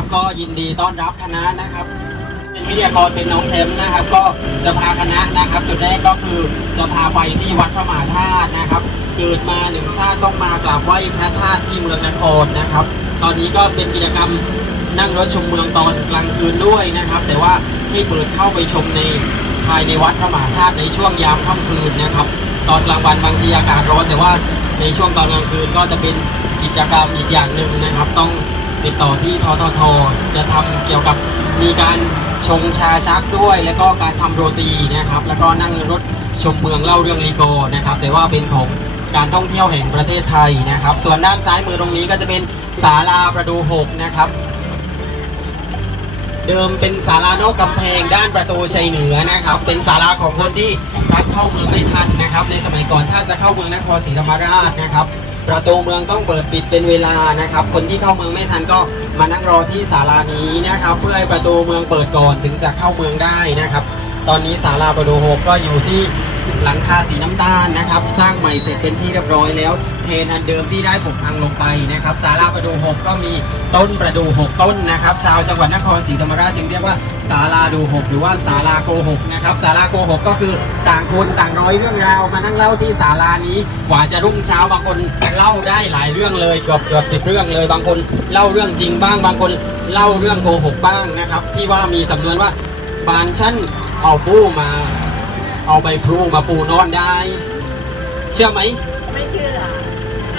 นะครับ ก็ยินดีต้อนรับคณะนะครับ เป็นวิทยากรเป็นน้องเทมนะครับ ก็จะพาคณะนะครับจุดแรกก็คือจะพาไปที่วัดพระมหาธาตุนะครับเกิดมาหนึ่งชาติต้องมากราบไหว้พระธาตุที่เมืองนครนะครับ ตอนนี้ก็เป็นกิจกรรมนั่งรถชมเมืองตอนกลางคืนด้วยนะครับ แต่ว่าให้เปิดเข้าไปชมในภายในวัดพระมหาธาตุในช่วงยามค่ำคืนนะครับ ตอนกลางวันบางทีอากาศร้อนแต่ว่าในช่วงตอนกลางคืนก็จะเป็นกิจกรรมอีกอย่างหนึ่งนะครับ ต้อง ติดต่อที่ทททจะทำเกี่ยวกับมีการชงชาชักด้วย แล้วก็การทำโรตีนะครับ แล้วก็นั่งรถชมเมืองเล่าเรื่องลีโกนะครับ แต่ว่าเป็นของการท่องเที่ยวแห่งประเทศไทยนะครับ ส่วนด้านซ้ายมือตรงนี้ก็จะเป็นศาลาประตูหกนะครับ เดิมเป็นศาลานอกกำแพงด้านประตูชัยเหนือนะครับ เป็นศาลาของคนที่รับเข้าเมืองไม่ทันนะครับ ในสมัยก่อนถ้าจะเข้าเมืองนครศรีธรรมราชนะครับ ประตูเมืองต้องเปิดปิดเป็นเวลานะครับ คนที่เข้าเมืองไม่ทันก็มานั่งรอที่ศาลานี้นะครับ เพื่อให้ประตูเมืองเปิดก่อนถึงจะเข้าเมืองได้นะครับ ตอนนี้ศาลาประตูหกก็อยู่ที่ หลังคาสีน้ำตาลนะครับ สร้างใหม่เสร็จเป็นที่เรียบร้อยแล้วเทนันเดิมที่ได้ผกพังลงไปนะครับศาลาประดูหกก็มีต้นประดูหกต้นนะครับชาวจังหวัดนครศรีธรรมราชจึงเรียกว่าศาลาดูหกหรือว่าศาลาโกหกนะครับศาลาโกหกก็คือต่างคนต่างร้อยเรื่องราวมานั่งเล่าที่ศาลานี้กว่าจะรุ่งเช้าบางคนเล่าได้หลายเรื่องเลยเกือบเกือบสิบเรื่องเลย บางคนเล่าเรื่องจริงบ้าง บางคนเล่าเรื่องโกหกบ้างนะครับ ที่ว่ามีสำนวนว่าบานชั้นเอาปูมา เอาใบพลูมาปูนอนได้ เชื่อไหมไม่เชื่อ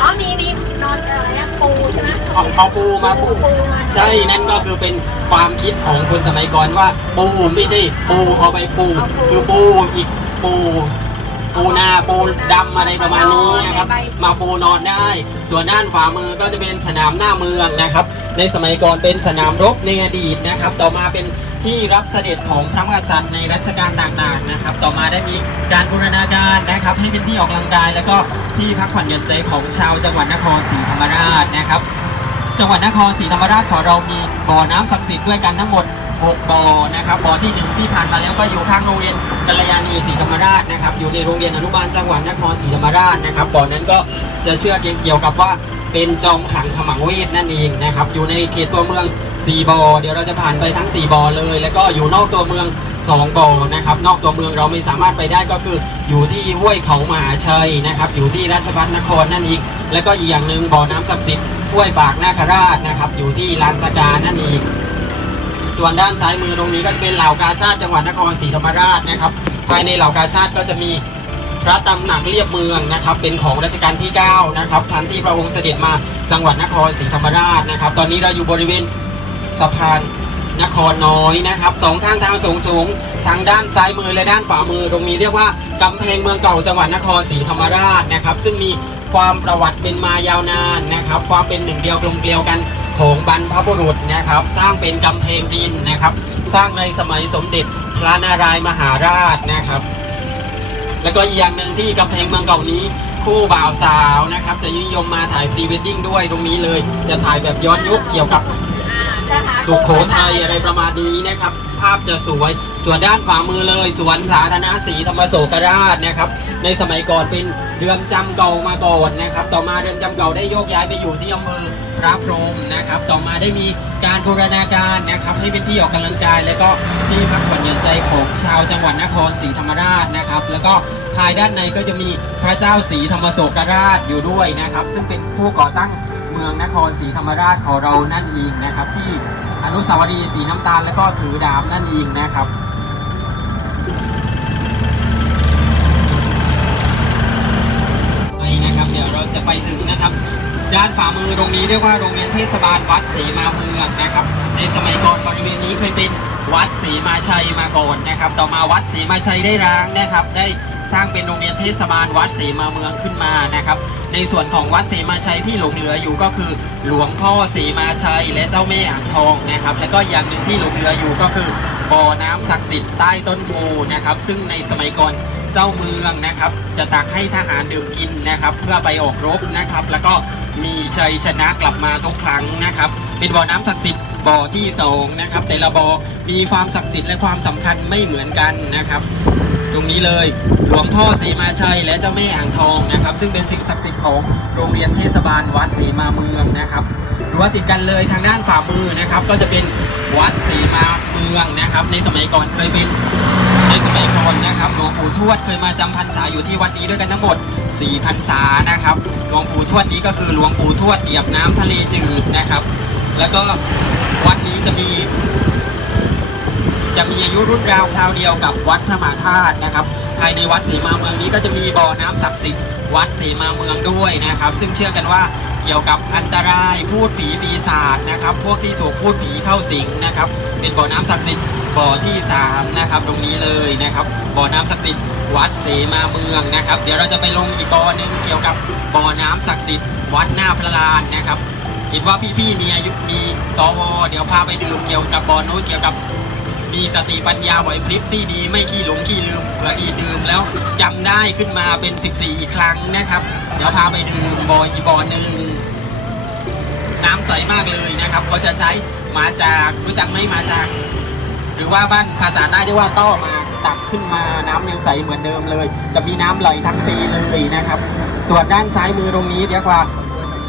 อ๋อมีมีนอนอะไรนะปูใช่ไหมเอาเอาปูมาปูปูมาใช่นั่นก็คือเป็นความคิดของคนสมัยก่อนว่า ปูไม่ใช่ปูเอาไปปูคือปูอีกปูปูนาปูดำอะไรประมาณนี้นะครับ มาปูนอนได้ส่วนด้านขวามือก็จะเป็นสนามหน้าเมืองนะครับ ในสมัยก่อนเป็นสนามรบในอดีตนะครับ ต่อมาเป็น ที่รับเสด็จของพระมหากษัตริย์ในรัชกาลต่างๆนะครับ ต่อมาได้มีการบูรณาการนะครับ ให้เป็นที่ออกกำลังกาย แล้วก็ที่พักผ่อนหย่อนใจของชาวจังหวัดนครศรีธรรมราชนะครับ จังหวัดนครศรีธรรมราชของเรามีบ่อน้ำศักดิ์สิทธิ์ด้วยกันทั้งหมด6บ่อนะครับบ่อที่หนึ่งที่ผ่านมาแล้วก็อยู่ข้างโรงเรียนกัลยาณีศรีธรรมราชนะครับ อยู่ในโรงเรียนอนุบาลจังหวัดนครศรีธรรมราชนะครับบ่อนั้นก็จะเชื่อเกี่ยวกับว่าเป็นจอมขลังขมังเวทนั่นเองนะครับ อยู่ในเขตตัวเมือง 4บ่อเดี๋ยวเราจะผ่านไปทั้ง 4บ่อเลย แล้วก็อยู่นอกตัวเมือง2บ่อนะครับ นอกตัวเมืองเราไม่สามารถไปได้ก็คืออยู่ที่ห้วยเขามหาชัยนะครับ อยู่ที่ราชบัณฑนครนั่นเองแล้วก็อีกอย่างหนึ่งบ่อน้ำศักดิ์สิทธิ์ห้วยปากนาคราชนะครับ อยู่ที่ลานสกานั่นเองส่วนด้านซ้ายมือตรงนี้ก็เป็นเหล่ากาชาติจังหวัดนครศรีธรรมราชนะครับ ภายในเหล่ากาชาติก็จะมีพระตำหนักเรียบเมืองนะครับ เป็นของรัชกาลที่ 9 นะครับทันที่พระองค์เสด็จมาจังหวัดนครศรีธรรมราชนะครับ ตอนนี้เราอยู่บริเวณ สะพานนครน้อยนะครับสองข้างทางสูงสูงทางด้านซ้ายมือและด้านขวามือตรงนี้เรียกว่ากำแพงเมืองเก่าจังหวัดนครศรีธรรมราชนะครับ ซึ่งมีความประวัติเป็นมายาวนานนะครับ ความเป็นหนึ่งเดียวกลมเกลียวกันของบรรพบุรุษนะครับ สร้างเป็นกำแพงดินนะครับ สร้างในสมัยสมเด็จพระนารายมหาราชนะครับ แล้วก็อีกอย่างหนึ่งที่กำแพงเมืองเก่านี้คู่บ่าวสาวนะครับ จะนิยมมาถ่ายพรีเวดดิ้งด้วยตรงนี้เลย จะถ่ายแบบย้อนยุคเกี่ยวกับ สุโขทัยอะไรประมาณนี้นะครับ ภาพจะสวย ส่วนด้านขวามือเลยสวนสาธารณะศรีธรรมโศกราชนะครับ ในสมัยก่อนเป็นเรือนจำเก่ามาก่อนนะครับ ต่อมาเรือนจำเก่าได้โยกย้ายไปอยู่ที่อำเภอพระพรหมนะครับ ต่อมาได้มีการบูรณาการนะครับให้เป็นที่ออกกำลังกาย และก็ที่พักผ่อนหย่อนใจของชาวจังหวัดนครศรีธรรมราชนะครับ แล้วก็ภายด้านในก็จะมีพระเจ้าศรีธรรมโศกราชอยู่ด้วยนะครับ ซึ่งเป็นผู้ก่อตั้ง เมืองนครศรีธรรมราชของเรานั่นเองนะครับ ที่อนุสาวรีย์สีน้ำตาลแล้วก็ถือดาบนั่นเองนะครับไปนะครับ เดี๋ยวเราจะไปถึงนะครับด้านฝ่ามือตรงนี้เรียกว่าโรงเรียนเทศบาลวัดเสมาเมืองนะครับ ในสมัยก่อนบริเวณนี้เคยเป็นวัดศรีมาชัยมาก่อนนะครับ ต่อมาวัดศรีมาชัยได้ร้างนะครับ ได้ สร้างเป็นโรงเรียนเทศบาลวัดศรีมาเมืองขึ้นมานะครับ ในส่วนของวัดศรีมาชัยที่หลงเหลืออยู่ก็คือหลวงพ่อศรีมาชัยและเจ้าแม่อ่างทองนะครับ แล้วก็อย่างหนึ่งที่หลงเหลืออยู่ก็คือบ่อน้ำศักดิ์สิทธิ์ใต้ต้นโพนะครับ ซึ่งในสมัยก่อนเจ้าเมืองนะครับ จะตักให้ทหารดื่มกินนะครับ เพื่อไปออกรบนะครับ แล้วก็มีชัยชนะกลับมาทุกครั้งนะครับ เป็นบ่อน้ำศักดิ์สิทธิ์บ่อที่สองนะครับ แต่ละบ่อมีความศักดิ์สิทธิ์และความสำคัญไม่เหมือนกันนะครับ ตรงนี้เลย หลวงพ่อศรีมาชัยและเจ้าแม่อ่างทองนะครับ ซึ่งเป็นสิ่งศักดิ์สิทธิ์ของโรงเรียนเทศบาลวัดศรีมาเมืองนะครับรั้วติดกันเลยทางด้านฝ่ามือนะครับ ก็จะเป็นวัดศรีมาเมืองนะครับ ในสมัยก่อนเคยเป็นในสมัยก่อนนะครับหลวงปู่ทวดเคยมาจำพรรษาอยู่ที่วัดนี้ด้วยกันทั้งหมด4พรรษานะครับหลวงปู่ทวดนี้ก็คือหลวงปู่ทวดเหยียบน้ำทะเลจืดนะครับ แล้วก็วัดนี้จะมี จะมีอายุรุ่นราวคราวเดียวกับวัดพระมหาธาตุนะครับ ภายในวัดศรีมาเมืองนี้ก็จะมีบ่อน้ำศักดิ์สิทธิ์วัดศรีมาเมืองด้วยนะครับ ซึ่งเชื่อกันว่าเกี่ยวกับอันตรายพูดผีปีศาจนะครับ พวกที่ถูกพูดผีเข้าสิงนะครับ เป็นบ่อน้ำศักดิ์สิทธิ์บ่อที่สามนะครับตรงนี้เลยนะครับ บ่อน้ำศักดิ์สิทธิ์วัดเสมาเมืองนะครับ เดี๋ยวเราจะไปลงอีกบ่อหนึงเกี่ยวกับบ่อน้ำศักดิ์สิทธิ์วัดหน้าพระลานนะครับเห็นว่าพี่ๆมีอายุมีสวเดี๋ยวพาไปดื่มเกี่ยวกับบ่อนู้นเกี่ยวกับ มีสติปัญญาไหวพริบที่ดีไม่ขี้หลงขี้ลืมเผื่อดีดื่มแล้วจำได้ขึ้นมาเป็น 14อีกครั้งนะครับ เดี๋ยวพาไปดื่มบ่ออีบ่อหนึ่งน้ำใสมากเลยนะครับเขาจะใช้มาจากรู้จักไหมมาจาก หรือว่าบ้านภาษาได้เรียกว่าต้อมาตักขึ้นมาน้ำยังใสเหมือนเดิมเลย จะมีน้ำไหลทั้งปีเลยนะครับ ส่วนด้านซ้ายมือตรงนี้เรียกว่า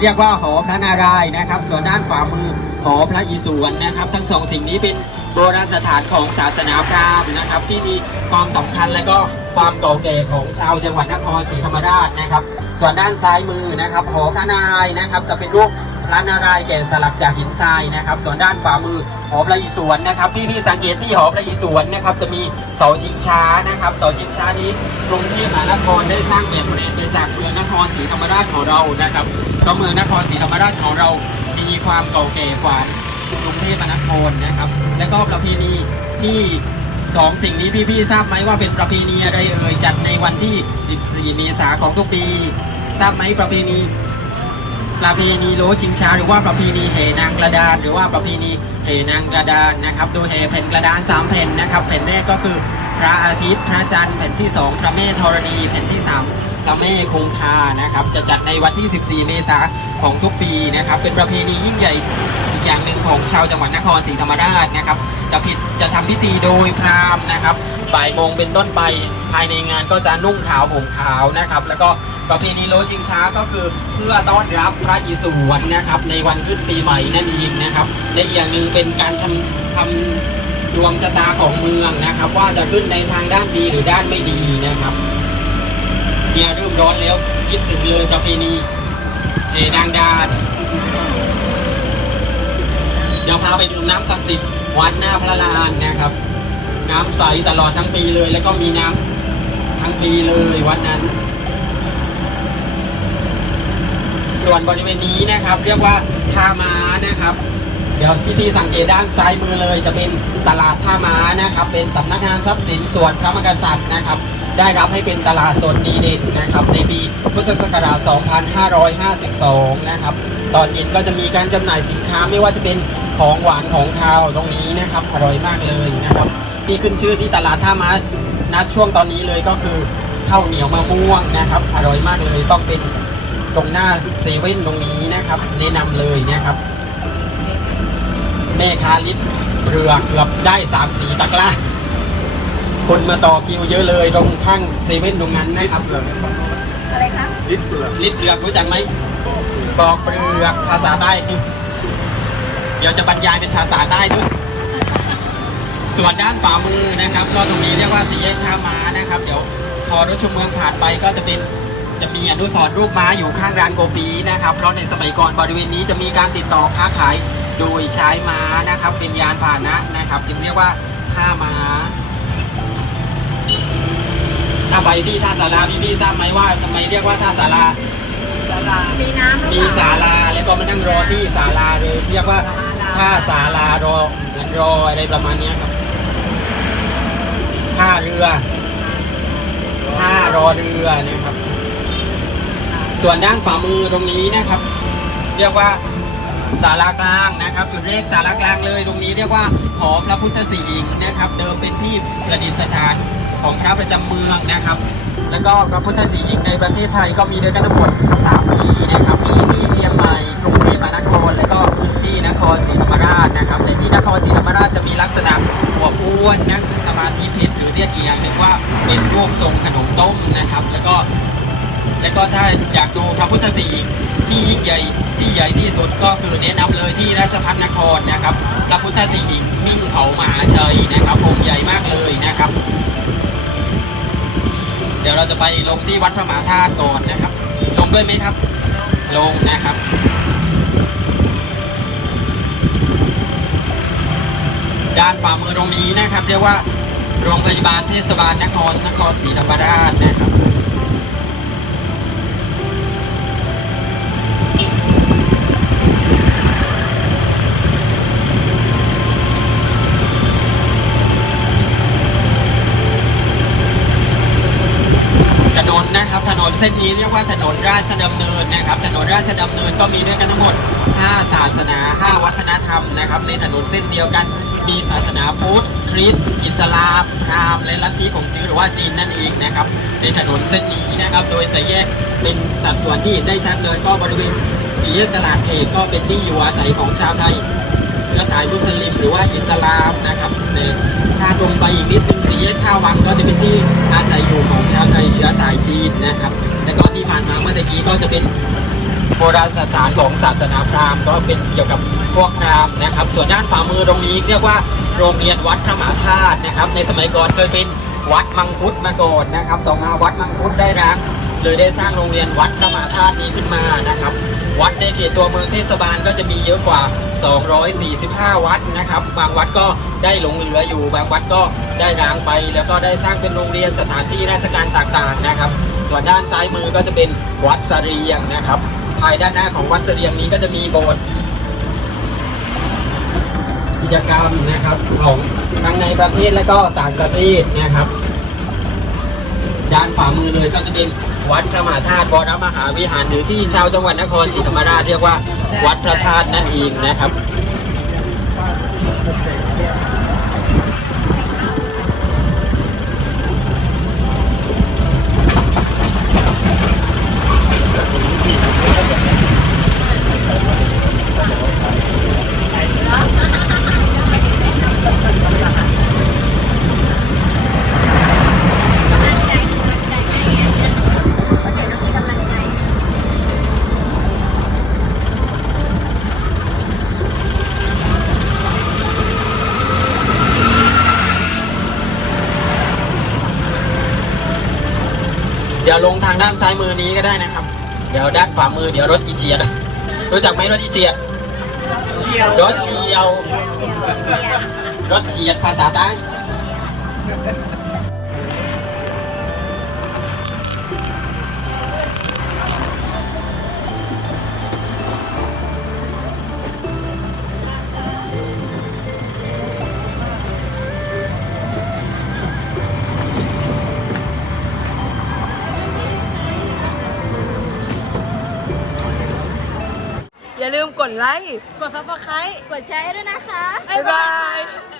เรียกว่าหอพระนารายณ์นะครับ ส่วนด้านขวามือหอพระอิศวรนะครับ ทั้งสองสิ่งนี้เป็น โบราณสถานของศาสนาพราหมณ์นะครับ ที่มีความสำคัญและก็ความเก่าแก่ของชาวจังหวัดนครศรีธรรมราชนะครับ ส่วนด้านซ้ายมือนะครับหอพระนารายนะครับ จะเป็นรูปพระนารายณ์แก่สลักจากหินทรายนะครับ ส่วนด้านขวามือหอพระอิศวรนะครับพี่พี่ๆสังเกตที่หอพระอิศวรนะครับ จะมีเสาชิงช้านะครับเสาชิงช้านี้กรุงเทพมหานครได้สร้างแบบแปลนมาจากเมืองนครศรีธรรมราชของเรานะครับเพราะเมืองนครศรีธรรมราชของเรา มีความเก่าแก่กว่า เทพมหานครนะครับ และก็ประเพณีที่สองสิ่งนี้พี่ๆทราบไหมว่าเป็นประเพณีอะไรเอ่ยจัดในวันที่ 14 เมษาของทุกปี ทราบไหมประเพณีประเพณีโลชิงช้าหรือว่าประเพณีเหนางกระดาน หรือว่าประเพณีเหนางกระดานนะครับ โดยเหแผ่นกระดานสามแผ่นนะครับ แผ่นแรกก็คือพระอาทิตย์พระจันทร์แผ่นที่สองพระแม่ธรณีแผ่นที่สามพระแม่คงคานะครับ จะจัดในวันที่ 14 เมษาของทุกปีนะครับ เป็นประเพณียิ่งใหญ่ อย่างหนึ่งของชาวจังหวัดนครศรีธรรมราชนะครับ จะผิจะทำพิธีโดยพราหมณ์นะครับบ่ายโมงเป็นต้นไปภายในงานก็จะนุ่งขาวห่มขาวนะครับ แล้วก็ประเพณีโลชิงช้าก็คือเพื่อต้อนรับพระอิศวรนะครับ ในวันขึ้นปีใหม่นั่นเองนะครับและอย่างหนึ่งเป็นการทำทำดวงชะตาของเมืองนะครับ ว่าจะขึ้นในทางด้านดีหรือด้านไม่ดีนะครับเนี่ยเริ่มร้อนแล้วคิดถึงเลยประเพณีเอดางดาน เดี๋ยวพาไปดื่มน้ำศักดิ์สิทธิ์วัดหน้าพระลานนะครับ น้ำใสตลอดทั้งปีเลย แล้วก็มีน้ำทั้งปีเลยวัดนั้น ส่วนบริเวณนี้นะครับ เรียกว่าท่าม้านะครับ เดี๋ยวพี่ที่สังเกตด้านซ้ายมือเลย จะเป็นตลาดท่าม้านะครับ เป็นสำนักงานทรัพย์สินส่วนพระมกษัตริย์นะครับได้รับให้เป็นตลาดสดดีเด่นนะครับ ในปีพุทธศักราช 2552 นะครับ ตอนเย็นก็จะมีการจำหน่ายสินค้าไม่ว่าจะเป็นของหวานของคาวตรงนี้นะครับอร่อยมากเลยนะครับที่ขึ้นชื่อที่ตลาดท่าม้าณช่วงตอนนี้เลยก็คือข้าวเหนียวมะม่วงนะครับ อร่อยมากเลยต้องเป็นตรงหน้าเซเว่นตรงนี้นะครับ แนะนำเลยนะครับ แม่ค้าลิตรเรือเกือบได้สามสีตะกร้าคนมาต่อคิวเยอะเลยตรงข้างเซเว่นตรงนั้นนะครับอะไรคะลิตรเปลือกลิตรเรือกรู้จักไหม บอกเปลือกภาษาใต้คือเดี๋ยวจะบรรยายเป็นภาษาใต้ด้วยส่วนด้านฝ่ามือนะครับ ก็ตรงนี้เรียกว่าสี่แยกท่าม้านะครับ เดี๋ยวพอรถชมเมืองผ่านไปก็จะเป็นจะมีอนุสรณ์รูปม้าอยู่ข้างร้านโกปีนะครับ เพราะในสมัยก่อนบริเวณนี้จะมีการติดต่อค้าขายโดยใช้ม้านะครับ เป็นยานพาหนะนะครับ จึงเรียกว่าท่าม้าถ้าไปที่ท่าสาราพี่พี่ๆทราบไหมว่าทำไมเรียกว่าท่าสารา มีน้ำหรือมีเปล่า ศาลาแล้วก็มานั่งรอที่ศาลาเลยเรียกว่าท่าศาลารอเหมือนรออะไรประมาณเนี้ยครับท่าเรือท่ารอเรือเนี่ยครับ ส่วนด้านขวามือตรงนี้นะครับ เรียกว่าศาลากลางนะครับจุดเลขศาลากลางเลยตรงนี้เรียกว่าหอพระพุทธศรีหิงนะครับ เดิมเป็นที่ประดิษฐานของพระประจำเมืองนะครับ แล้วก็พระพุทธศรีหิงในประเทศไทยก็มีด้วยกันทั้งหมดสามที่นะครับมีที่เชียงใหม่กรุงเทพมหานครและก็ที่นครศรีธรรมราชนะครับในที่นครศรีธรรมราชจะมีลักษณะหัวอ้วนนั่งสมาธิเพชรหรือเรียกอีกอย่างหนึ่งว่าเป็นรูปทรงขนมต้มนะครับ แล้วก็แล้วก็ถ้าอยากดูพระพุทธสีที่ยิ่งใหญ่ที่ใหญ่ที่สุดก็คือแนะนำเลยที่ราชพัฒนครนะครับพระพุทธสีหิงมิ่งเขามหาชัยนะครับองค์ใหญ่มากเลยนะครับ เดี๋ยวเราจะไปลงที่วัดพระมหาธาตุก่อนนะครับ ลงด้วยไหมครับ ลงนะครับด้านฝ่ามือตรงนี้นะครับ เรียกว่าโรงพยาบาลเทศบาลนครนครศรีธรรมราชนะครับ ถนนนะครับถนนเส้นนี้เรียกว่าถนนราชดำเนินนะครับ ถนนราชดำเนินก็มีด้วยกันทั้งหมด 5 ศาสนา 5 วัฒนธรรมนะครับ ในถนนเส้นเดียวกันมีศาสนาพุทธคริสต์อิสลามพราหมณ์และลัทธิของจีนหรือว่าจีนนั่นเองนะครับในถนนเส้นนี้นะครับ โดยแต่แยกเป็นสัดส่วนที่ได้ชัดเลยก็บริเวณสี่แยกตลาดเอกก็เป็นที่อยู่อาศัยของชาวไทย เชื้อสายมุสลิมหรือว่าอิสลามนะครับแต่ถ้าตรงไปอีกนิดนึงสี่แยกท่าวังก็จะเป็นที่อาศัยอยู่ของชาวไทยเชื้อสายจีนนะครับแล้วก็ที่ผ่านมาเมื่อตะกี้ก็จะเป็นโบราณสถานของศาสนาพราหมณ์ก็เป็นเกี่ยวกับพวกพราหมณ์นะครับ ส่วนด้านฝ่ามือตรงนี้เรียกว่าโรงเรียนวัดพระมธาตุนะครับ ในสมัยก่อนเคยเป็นวัดมังคุดมาก่อนนะครับ ต่อมาวัดมังคุดได้ร้างเลยได้สร้างโรงเรียนวัดพระมธาตุนี้ขึ้นมานะครับ วัดในเขตตัวเมืองเทศบาลก็จะมีเยอะกว่า 245 วัดนะครับ บางวัดก็ได้หลงเหลืออยู่ บางวัดก็ได้ร้างไป แล้วก็ได้สร้างเป็นโรงเรียนสถานที่ราชการต่างๆนะครับ ส่วนด้านซ้ายมือก็จะเป็นวัดเสรียงนะครับภายด้านหน้าของวัดเสรียงนี้ก็จะมีโบสถ์กิจกรรมนะครับของทั้งในประเทศและก็ต่างประเทศนะครับ ด้านขวามือเลยก็จะเป็น วัดพระมหาธาตุวรมหาวิหารหรือที่ชาวจังหวัดนครศรีธรรมราชเรียกว่า วัดพระธาตุนั่นเองนะครับ ยวลงทางด้านซ้ายมือนี้ก็ได้นะครับ เดี๋ยวด้านขวามือเดี๋ยวรถอีเจียรู้จักไหมรถอีเจียรถเชียวรถเชียดภาษาใต้ ดไลค์ กดซับสไครต์กดแชร์ด้วยนะคะ บ๊ายบาย